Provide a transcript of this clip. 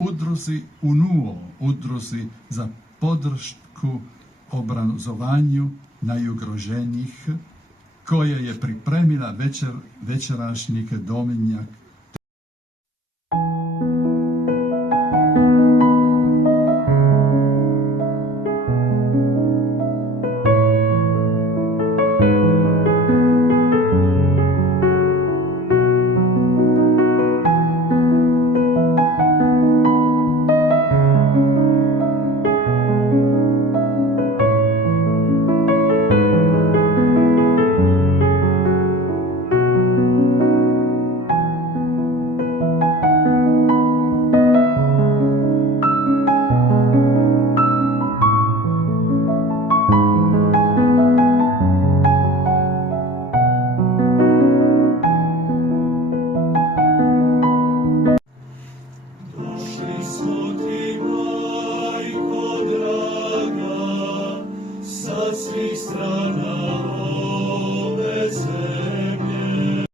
udruzi UNUO, udruzi za podršku obrazovanju najugroženijih, koje je pripremila večerašnjik Dominjak. Svih strana ove zemlje.